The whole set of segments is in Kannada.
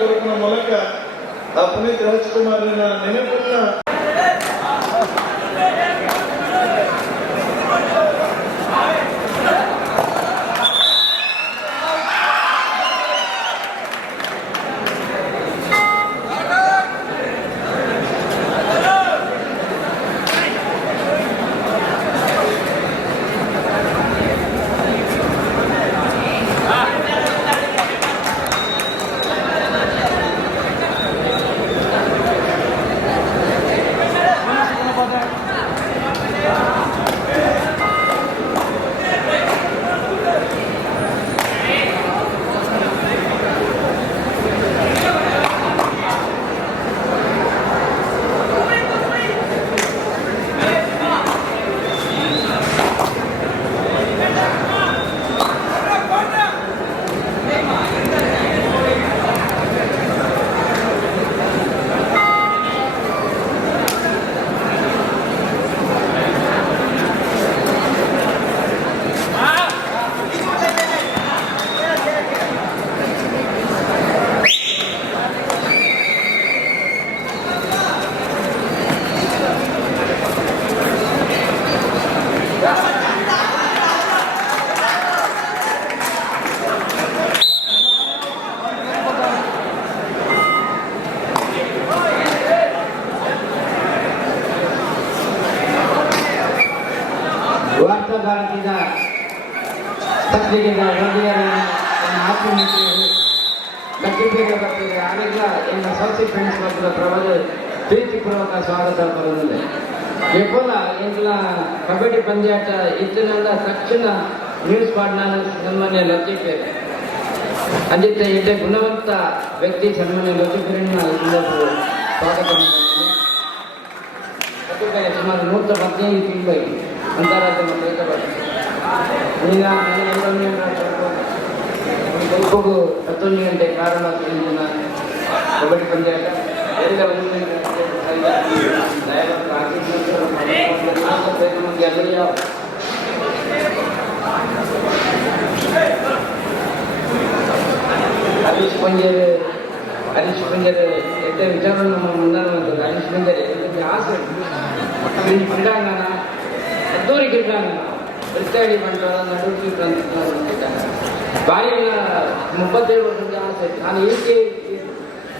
ಕೊಡುವ ಮೂಲಕ ಆ ಪುನೀತ್ ರಾಜ್ಕುಮಾರನ ನೆನಪನ್ನ ವಾರ್ತಾಗಾರದಿಂದ ಪತ್ರಿಕೆಗಳ ಆತ್ಮೀಯರು ಕಟ್ಟಿಬೇಗ ಬರ್ತಿದೆ ಆಮೇಲೆ ಎನ್ನ ಸಸಿ ಫ್ರೆಂಡ್ಸ್ ಬರ್ತಿರೋ ಪ್ರಬಲ ಪ್ರೀತಿಪೂರ್ವಕ ಸ್ವಾಗತ ಬರುತ್ತದೆ ಕೇವಲ ಎಲ್ಲ ಕಬಡ್ಡಿ ಪಂದ್ಯಾಟ ಇದ್ದನೆಲ್ಲ ತಕ್ಷಣ ನ್ಯೂಸ್ ಪಾಡ್ನಾನ ಸನ್ಮಾನ್ಯ ಲತೀಫೆ ಅಂದಿದ್ದ ಎಡ್ಡೆ ಗುಣವಂತ ವ್ಯಕ್ತಿ ಸನ್ಮಾನ್ಯ ಲತೀಫರನ್ನ ಎಲ್ಲರೂ ಸ್ವಾಗತ ಮಾಡಿದ್ದಾರೆ ಸುಮಾರು 115 ತಿಂಗಳು ಅಂತಾರಾಜ್ಯ ಸ್ವಲ್ಪ 19 ಗಂಟೆ ಕಾರಣ ಕಬಡ್ಡಿ ಪಂದ್ಯಾಟ ಎಲ್ಲ ಹರೀಶ್ ಪಂಜರ್ ಎಡ್ಡೆ ವಿಚಾರ ನಮ್ಮ ಮುಂದಾನ ಹರೀಶ್ ಪಂಜರ್ ಆಸೆ ಕ್ರೀಡಾಂಗಣ ಅದ್ದೂರಿ ಕ್ರೀಡಾಂಗಣ ಪ್ರತ್ಯಾಗಿ ಬಂಡವಾಳ ನಡುವೆ ಬಾಯಿ 37 ವರ್ಷದ ಆಸೆ ನಾನು ಈಕೆ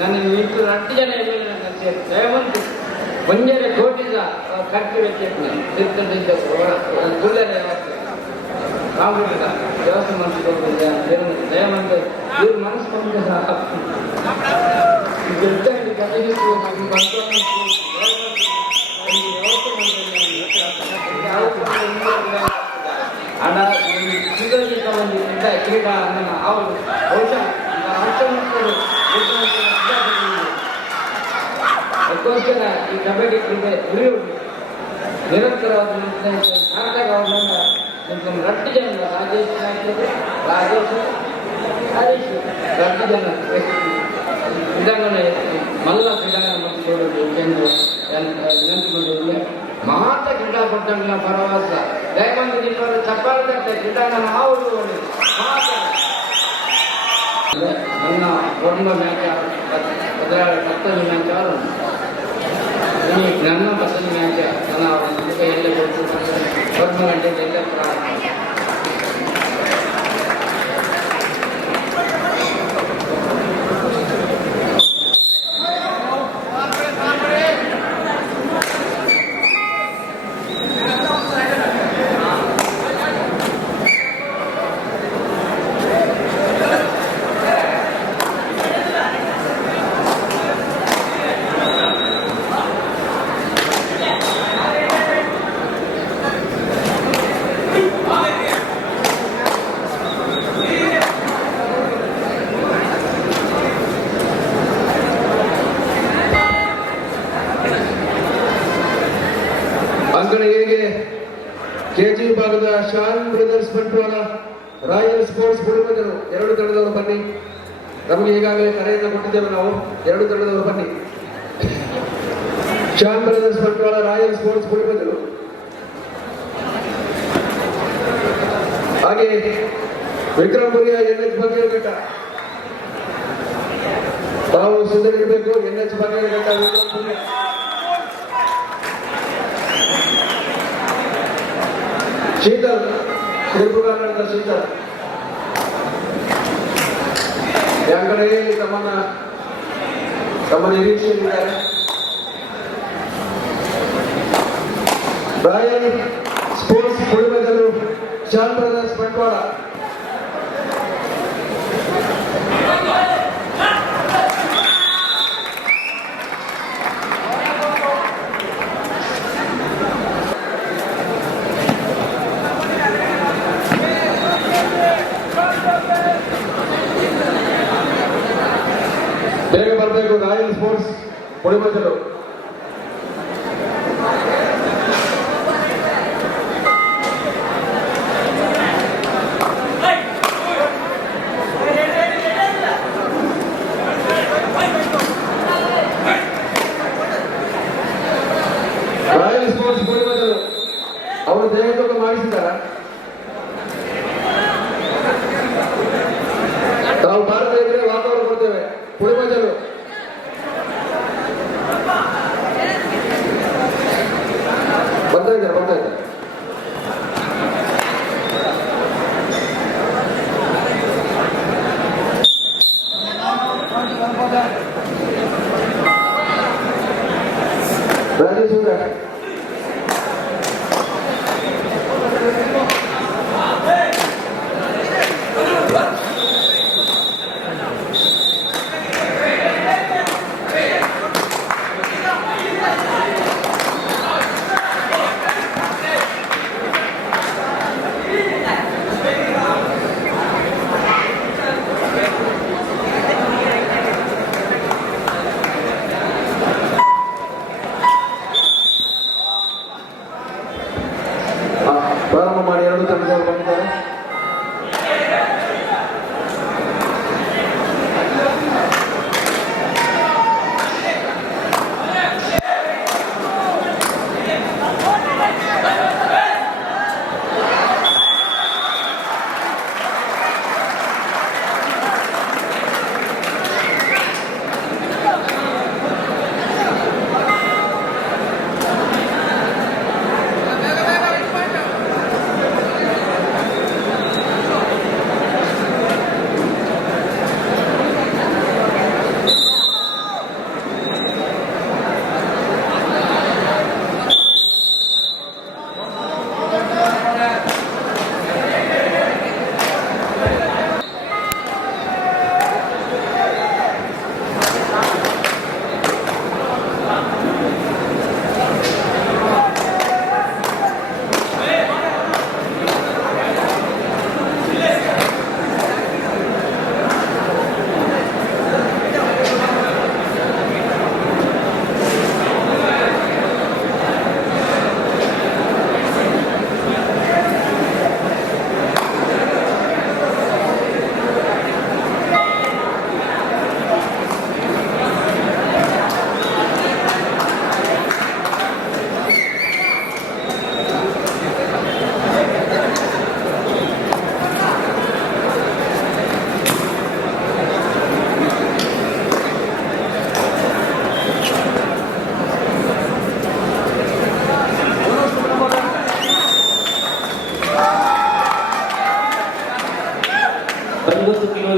ನನ್ನ 8 ಜನ ದಯವಂತ ಒಂಜರೆ ಕೋಟಿದ ಖರ್ಚು ವೆಚ್ಚ ತೀರ್ಥದಿಂದ ಕುಳ್ಳರೆ ರಾಮಗುಡ್ಡ ದೇವಸ್ಥಾನ ಮಾಡಿಸಿಕೊಂಡು ದಯವಂತ ಇವ್ರ ಮನಸ್ಸು ಬಂದ ಹಣ ಸುಧಾರಿತ ಒಂದು ಕ್ರೀಡಾ ಅವರು ಬಹುಶಃ ಅದಕ್ಕೋಸ್ಕರ ಈ ಕಬಡ್ಡಿ ಕ್ರೀಡೆ ಉಳಿಯುವುದು ನಿರಂತರವಾದ ಸಾರ್ಥಕ ನಮ್ಮ ರಟ್ಟು ಜನ ರಾಜೇಶ್ ರಟ್ಟು ಜನ ಕ್ರೀಡಾಂಗಣ ಮಲ್ಲ ಕ್ರೀಡಾಂಗಣ ಮಾಡಿಕೊಳ್ಳೋದು ಎಂದು ವಿನಂತಿಕೊಂಡಿದ್ದೆ ಮಹಾತ ಕ್ರೀಡಾಪಟುಗಳ ಪರವಾಸ ದಯಮಾಡಿ ನಿಮ್ಮವರು ಚಪ್ಪಾಳೆ ಕ್ರೀಡಾಂಗಣ ಆವುದು ನನ್ನ ಕುಟುಂಬ ಮ್ಯಾಚ್ 10ನೇ ಮ್ಯಾಚ್ ಅವರು ನನ್ನ 10ನೇ ಮ್ಯಾಚ್ ನನ್ನ ಎಲ್ಲ ಕೊಟ್ಟು 1 ಗಂಟೆಗೆ ಎಲ್ಲ ಪ್ರಾರಂಭ ಅಂಕಣೆಗೆ ಕೆಜಿ ವಿಭಾಗದ ಶಾನ್ ಬ್ರದರ್ಸ್ ಬಂಟ್ವಾಳ ರಾಯಲ್ ಸ್ಪೋರ್ಟ್ಸ್ ಕುಟುಂಬದರು 2 ತಂಡದವರು ಬನ್ನಿ. ನಮಗೆ ಈಗಾಗಲೇ ಕರೆಯನ್ನು ಕೊಟ್ಟಿದ್ದೇವೆ ನಾವು. 2 ತಂಡದವರು ಬನ್ನಿ. ಶಾನ್ ಬ್ರದರ್ಸ್ ಬಂಟ್ವಾಳ ರಾಯಲ್ ಸ್ಪೋರ್ಟ್ಸ್ ಕುಟುಂಬದರು. ಹಾಗೆ ವಿಕ್ರಮಪುರಿಯ NH ಬಗೇರಘಟ್ಟ ತಾವು ಸಿದ್ಧವಿರಬೇಕು. NH ಭಾಗಘಟ್ಟ ಶೀತಲ್ ತೀರ್ಪು ಕರ್ನಾಟಕದ ಶೀತಲ್ ಯಾಕಡೆ ತಮ್ಮ ನಿರೀಕ್ಷೆಯಲ್ಲಿದ್ದಾರೆ. Royal sports Kudibedalu Shan brothers Bantwal. ಬೇಗ ಬರಬೇಕು. Royal sports Kudibedalu. Royal sports Kudibedalu ಅವರು ದೇಹತೂಕ ಮಾಡಿಸಿದ್ದಾರೆ. ತಾವು ಭಾರತ ಇದ್ರೆ ವಾತಾವರಣ ಕೊಡ್ತೇವೆ. ಕುಡಿಬೆದಲು ಬರ್ತಾ ಇದ್ದಾರೆ. ರಾಜೇಶ್ ಪ್ರಾರಂಭ ಮಾಡಿ ಎರಡು ತಂಡದವರು ಬಂದಿದ್ದಾರೆ.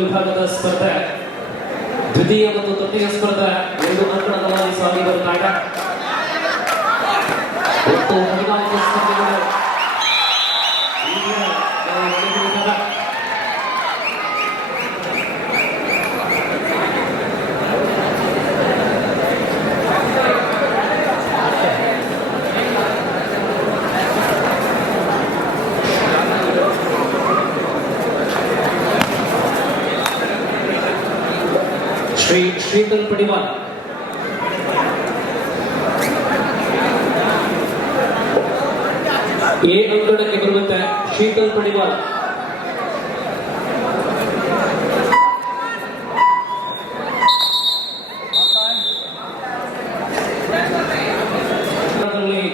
ವಿಭಾಗದ ಸ್ಪರ್ಧೆ ದ್ವಿತೀಯ ಮತ್ತು ತೃತೀಯ ಸ್ಪರ್ಧೆ 2 ಅಂಕಣಗಳಲ್ಲಿ ಸಾಗಿ ಬರುತ್ತಾಗ ಒಟ್ಟು 14 ಸ್ಪರ್ಧೆಗಳು शीतल पडिवाल ए अंकणಕ್ಕೆ ಬರುವಂತೆ शीतल पडिवाल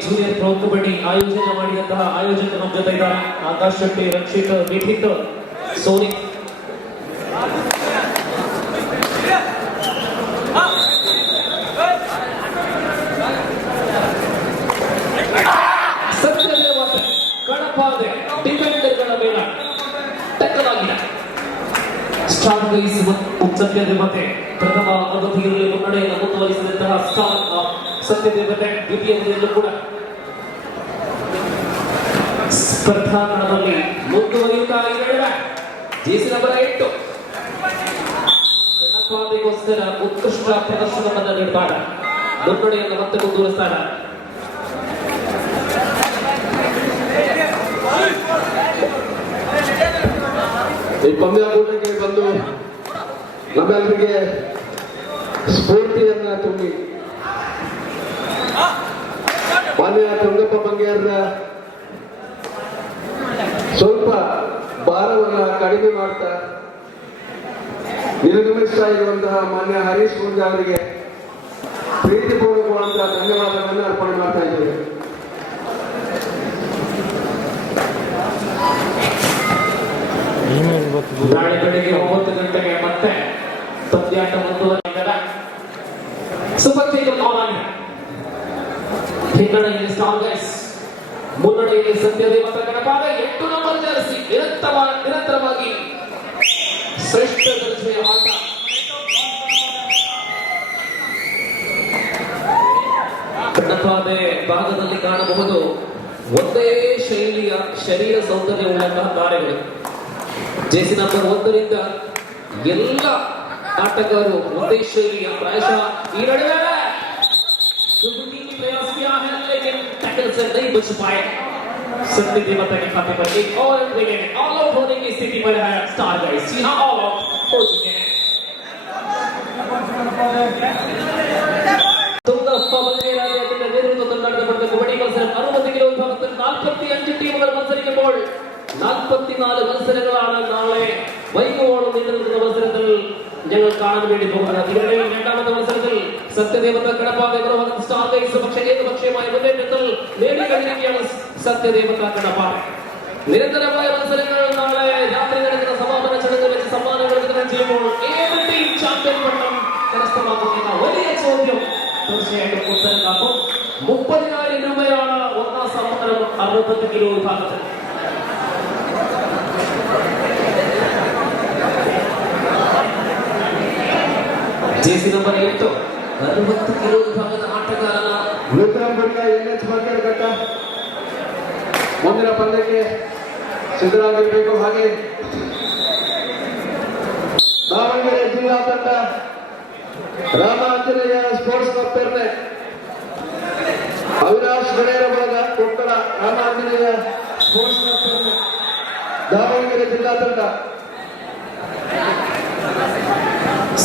ಜೂನಿಯರ್ ಪ್ರೊ ಕಬಡ್ಡಿ ಆಯೋಜನೆ ಮಾಡಿದಂತಹ ಆಯೋಜಕರು ನಮ್ಮ ಜೊತೆ ಇದ್ದಾರೆ. ಆಕಾಶ್ ಶೆಟ್ಟಿ, ರಕ್ಷಿತ್, ನಿಖಿತ್, ಸೋನಿ ಸಾಗೈಸುವ ಸತ್ಯದೇವತೆ ಪ್ರಥಮ ಅವಧಿಯಲ್ಲಿ ಮುನ್ನಡೆಯನ್ನು ಮುಂದುವರಿಸಿದಂತಹ ಸತ್ಯದೇವತೆ ದ್ವಿತೀಯ ಅವಧಿಯಲ್ಲೂ ಕೂಡ ಸ್ಪರ್ಧಾಂಗಣದಲ್ಲಿ ಮುಂದುವರಿಯುತ್ತಾ ಇದ್ದಾರೆ. ಜೇಸಿ ನಂಬರ್ 8 ಗಣಪಾದಿಗೋಸ್ಕರ ಉತ್ಕೃಷ್ಟ ಪ್ರದರ್ಶನವನ್ನು ನೀಡುತ್ತಾರೆ. ಮುನ್ನಡೆಯನ್ನು ಮತ್ತೆ ಮುಂದುವರಿಸ್ತಾರೆ. ಈ ಪಂದ್ಯಾಕೂಟಕ್ಕೆ ಬಂದು ನಮ್ಮೆಲ್ಲರಿಗೆ ಸ್ಫೂರ್ತಿಯನ್ನ ತುಂಬಿ ಮಾನ್ಯ ತುಂಗಪ್ಪ ಬಂಗೇರ್ರ ಸ್ವಲ್ಪ ಭಾರವನ್ನ ಕಡಿಮೆ ಮಾಡ್ತಾ ನಿರ್ಗಮಿಸ್ತಾ ಇರುವಂತಹ ಮಾನ್ಯ ಹರೀಶ್ ಪೂಜಾ ಅವರಿಗೆ ಪ್ರೀತಿಪೂರ್ವಕವಾದಂತಹ ಧನ್ಯವಾದಗಳನ್ನು ಅರ್ಪಣೆ ಮಾಡ್ತಾ ಇದ್ದೇವೆ. ನಾಳೆ ಬೆಳಿಗ್ಗೆ 9 ಗಂಟೆಗೆ ಮತ್ತೆ ಪಂದ್ಯಾಟ ಮುಂದುವರಿದರೆ ಸೂಪರ್ ಟೀಗರ್ ಆನ್ ಹಿನ್ನಡೆಯಲ್ಲಿ ಸ್ಟಾರ್ಗೈಸ್, ಮುನ್ನಡೆಯಲ್ಲಿ ಸತ್ಯದೇವತ ಗಣಪಾದ 8 ನಂಬರ್ ಜರ್ಸಿ ನಿರಂತರವಾಗಿ ಶ್ರೇಷ್ಠ ದರ್ಜೆಯ ಆಟ. ಗಣಪಾದೆ ಭಾಗದಲ್ಲಿ ಕಾಣಬಹುದು ಒಂದೇ ಶೈಲಿಯ ಶರೀರ ಸೌಂದರ್ಯ ಉಳ್ಳಂತಹ ತಾರೆಗಳು. ಜೇಸಿ ನಂಬರ್ 1ರಿಂದ ಎಲ್ಲ ಆಟಗಾರರು ಒಂದೇ ಶೈಲಿಯ ಪ್ರಾಯಶಃ ಈ ನಡುವೆ प्रयास किया है लेकिन टैकल से नहीं बच पाए. सत्यदेवता के खाते पर एक और ऑल आउट होने की स्थिति पर है स्टार गाइस. जी हां, ऑल आउट हो चुके हैं. ತುಂಗಪ್ಪ ಬಂಗೇರಾಜನ ನೇತೃತ್ವದಲ್ಲಿ ನಡೆದ ಕಬಡ್ಡಿ ಮತ್ಸರ 60 ಕಿಲೋ ವಿಭಾಗದ 45 ಟೀಮ್ಗಳ ಮತ್ಸರಕ್ಕೆ 44 മത്സരങ്ങളാണ് നാളെ വൈകുവോളം നീണ്ടുനിൽക്കുന്ന മത്സരത്തിൽ ഞങ്ങൾ കാണാൻ വേണ്ടി പോകുന്നത്. ഇതിനിടയിൽ രണ്ടാമത്തെ മത്സരത്തിൽ സത്യദേവത കടപ്പാതെ സ്റ്റാർ ഗൈസ് പക്ഷേ ഏകപക്ഷീയമായ മുന്നേറ്റത്തിൽ നേടിക്കഴിഞ്ഞിരിക്കുകയാണ് സത്യദേവത കടപ്പാതെ. നിരന്തരമായ മത്സരങ്ങൾ നാളെ രാത്രി നടക്കുന്ന സമാപന ചടങ്ങിൽ വെച്ച് സമ്മാനങ്ങൾ വിതരണം ചെയ്യുമ്പോൾ ഏത് ടീം ചാമ്പ്യൻ പട്ടം കരസ്ഥമാക്കുന്ന വലിയ ചോദ്യം തീർച്ചയായിട്ടും ഉത്തരം കാക്കും. 30,000 രൂപയാണ് ഒന്നാം സമ്മാനം 60 കിലോ വിഭാഗത്തിൽ. ಜೇಸಿ ನಂಬರ್ 8 60 ಕಿಲೋ ವಿಭಾಗದ ಆಟಗಾರನ ವಿಕ್ರಮಪುರಿಯ NH ಬಂಗೇರಘಟ್ಟ ಮುಂದಿನ ಪಂದ್ಯಕ್ಕೆ ಸಿದ್ಧರಾಗಿರಬೇಕು. ಹಾಗೆ ದಾವಣಗೆರೆ ಜಿಲ್ಲಾ ತಂಡ ರಾಮಾಂಜನೇಯ ಸ್ಪೋರ್ಟ್ಸ್ ಕ್ಲಬ್ ಪೇರ್ನೆ ಅವಿನಾಶ್ ಗಣೇರ ಬಳಗ ಕೊಕ್ಕಡ ರಾಮಾಂಜನೇಯ ಸ್ಪೋರ್ಟ್ಸ್ ಕ್ಲಬ್ ಪೇರ್ನೆ ದಾವಣಗೆರೆ ಜಿಲ್ಲಾ ತಂಡ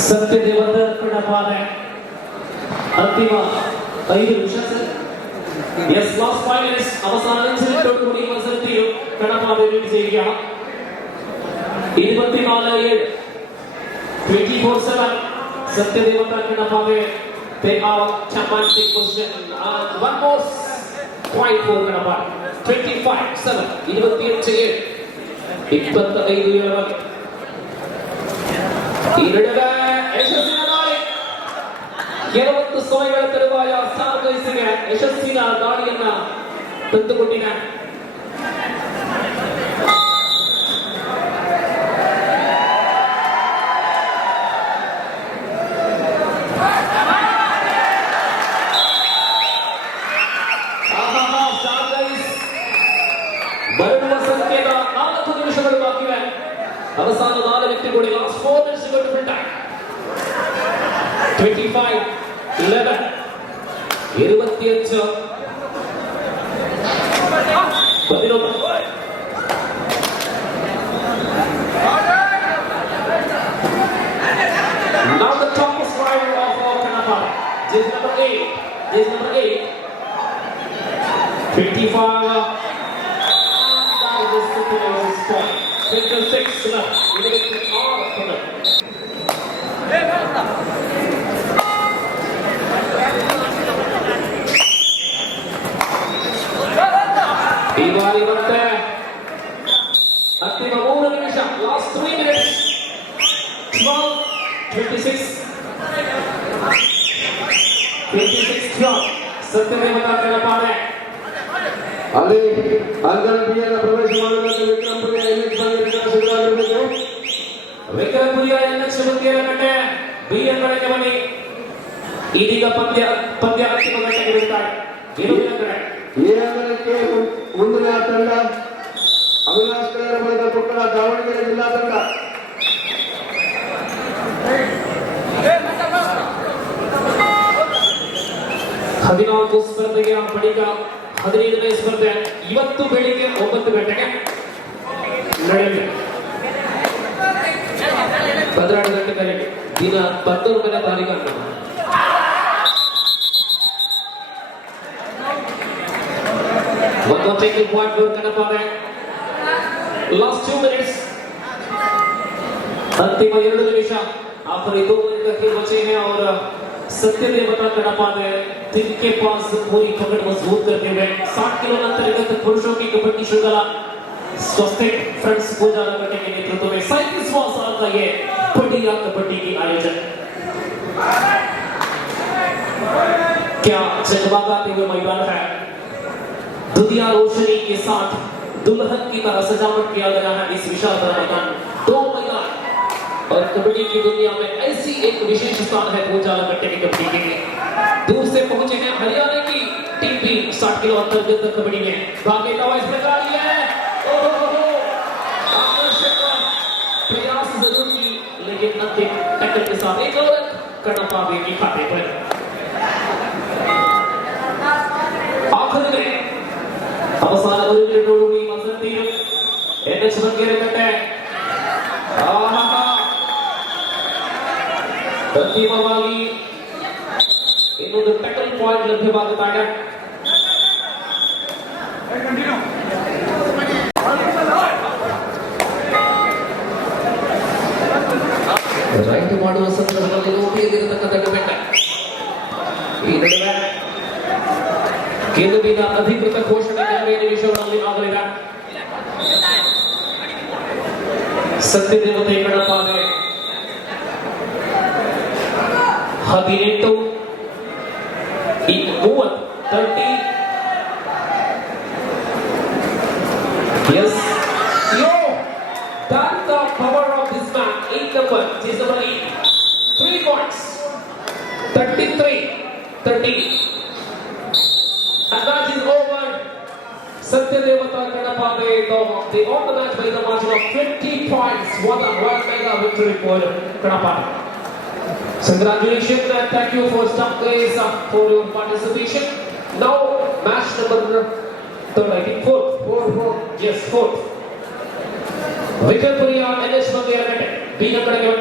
ಸತ್ಯದೇವತ ಕಡಪಾದೆ ಅಂತಿಮ 5 ನಿಮಿಷ. ಎಸ್ ಲಾಸ್ಟ್ 5 minutes അവസാന 5 മിനിറ്റോടുകൂടി മത്സരത്തിൽ കടപ്പാതെ ലീഡ് ചെയ്യുകയാണ്. 24-7 24/7 സത്യദേവത കടപ്പാതെ they are championship position and one more point for കടപ്പാട് 25-7 25-7 25 ಈ ನಡುವೆ ಯಶಸ್ಸಿನ ದಾಳಿ 20 ಸಮಯಗಳ ತರುವಾಯ ಸ್ಟಾರ್ ಗೈಸ್ಗೆ ಯಶಸ್ಸಿನ ದಾಳಿಯನ್ನ ತಂದುಕೊಟ್ಟಿದೆ. ಸ್ಟಾರ್ ಗೈಸ್ ಬರುವ ಸಂಖ್ಯೆಯ 4 ನಿಮಿಷಗಳು ಬಾಕಿವೆ. ಅವಸಾನ 4 ವ್ಯಕ್ತಿಗಳು last 4 minutes to go to full time. 25-11 25 Now the topmost rider of Kanapara, jersey number 8, 25 that is the supervisor spot. 26 left. We need to all for them. ಈ ಬಾರಿ ಮತ್ತೆ ಅಂತಿಮ 3 ನಿಮಿಷ ಲಾಸ್ಟ್ 3 minutes 12-26 ಸತ್ಯದೇವತಾ ಕಡಪಾಡೆ ಅಲ್ಲಿ ಅಂಗನಟಿಯನ್ನು ಪ್ರವೇಶ ಮಾಡುವುದಕ್ಕೆ ವಿಕ್ರಮಪುರಿಯ NH ಬಂಗೇರಘಟ್ಟ ಸಿದ್ಧರಾಗಿರಬೇಕು. ವಿಕ್ರಮಪುರಿಯ NH ಬಂದಿರಕಟ್ಟೆ ಬಿ ಕಡೆಗೆ ಬನ್ನಿ. ಇದೀಗ ಪಂದ್ಯ ಅಂತಿಮ ಘಟ್ಟಕ್ಕೆ ಬಿಡ್ತಾರೆ. ಈ ಅಂಗಣಕ್ಕೆ ಮುಂದಿನ ತಂಡ ಅವಿನಾಶ್ ಕಳೆಯರ ಬಳಿಕ ಕೊಕ್ಕಡ ದಾವಣಗೆರೆ ಜಿಲ್ಲಾ ತಂಡ. ಹದಿನಾಲ್ಕು ಸ್ಪರ್ಧೆಗೆ ಬಳಿಕ 15ನೇ ಸ್ಪರ್ಧೆ ಇವತ್ತು ಬೆಳಿಗ್ಗೆ 9 ಗಂಟೆಗೆ ನಡೆಯಲಿದೆ. 12 ಗಂಟೆಗೆ ದಿನ 19ನೇ ತಾರೀಕು ಅಂತ. ಒಂದು ಟೇಕಿಂಗ್ ಪಾಯಿಂಟ್ ಕಣಪಾರೆ. ಲಾಸ್ಟ್ 2 ಮಿನಿಟ್ಸ್, अंतिम 2 निमिष. आखिरी 2 मिनट तक ही बचे हैं और सत्यदेवता कड़पाने दिल के पास पूरी पकड़ मजबूत करते हुए 60 किलो अंतर्गत पुरुषों की कबड्डी श्रृंखला स्वस्तिक फ्रेंड्स पूजा नगर के नेतृत्व में 37वां साल का ये बढ़िया कबड्डी की आयोजन. क्या जगमगाते हुए मैदान है, दुनिया रोशनी के साथ दुल्हन की तरह सजावट किया गया है इस विशाल मैदान. 2 मैदान और कबड्डी की दुनिया में ऐसी एक विशेष स्थान है भोजाला कट्टे की कबड्डी के लिए. दूर से पहुंचे हैं हरियाणा की टीम भी 60 किलो अंतर्गत कबड्डी में भाग लेता हुआ इस प्रकार ही है. प्रयास जरूर की लेकिन अंतिम टक्कर के साथ एक और कड़पा की खाते पर. आखिर में ಅವಸಾನ ಬರುತ್ತಿರುವುದು ಮಸಂತಿಯು NH ಬಂದಿರ ಕಟ್ಟೆ. ಅಂತಿಮವಾಗಿ ಇನ್ನೊಂದು ಟಕ್ಕಲ್ ಪಾಯಿಂಟ್ ಲಭ್ಯವಾಗುತ್ತಾಗ ರೈಟ್ ಮಾಡುವ ಸಂದರ್ಭದಲ್ಲಿ ಉಪಯೋಗಿರತಕ್ಕಂಥ ಡಿಪೆಂಡ್. ಈ ನಡುವೆ ಗೆಲುವಿನ ಅಧಿಕೃತ ಘೋಷಣೆ 2 ನಿಮಿಷಗಳಲ್ಲಿ ಆಗಲಿದೆ. Satyadevate ಕಡಪಾದೆ 18 30. Yes. Yo, that's the power of this man. 8 number, this number 8. 3 points. 33-30. And that is over. Satyadevata Kadapade, they won the match by the margin of 20 points. What a mega victory for Kadapade. So congratulations and thank you for staff guys for your participation. Now match number 3, I think 4. Yes, 4. Victor Puria, NH Bandera, Bina Kadagan.